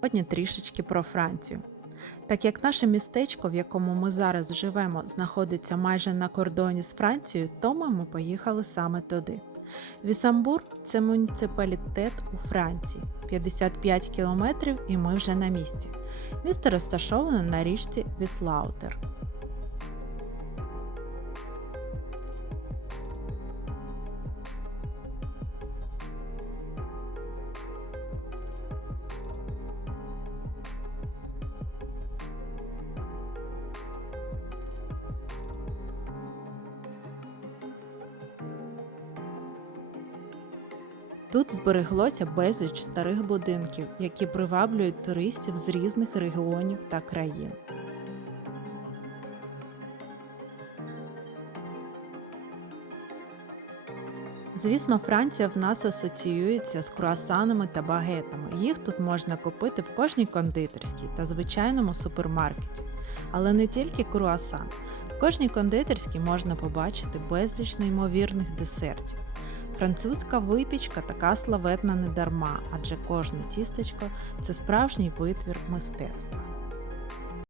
Сьогодні трішечки про Францію. Так як наше містечко, в якому ми зараз живемо, знаходиться майже на кордоні з Францією, тому ми поїхали саме туди. Вісамбур це муніципалітет у Франції, 55 кілометрів і ми вже на місці. Місто розташоване на річці Віслаутер. Тут збереглося безліч старих будинків, які приваблюють туристів з різних регіонів та країн. Звісно, Франція в нас асоціюється з круасанами та багетами. Їх тут можна купити в кожній кондитерській та звичайному супермаркеті. Але не тільки круасан. В кожній кондитерській можна побачити безліч неймовірних десертів. Французька випічка така славетна не дарма, адже кожне тістечко це справжній витвір мистецтва.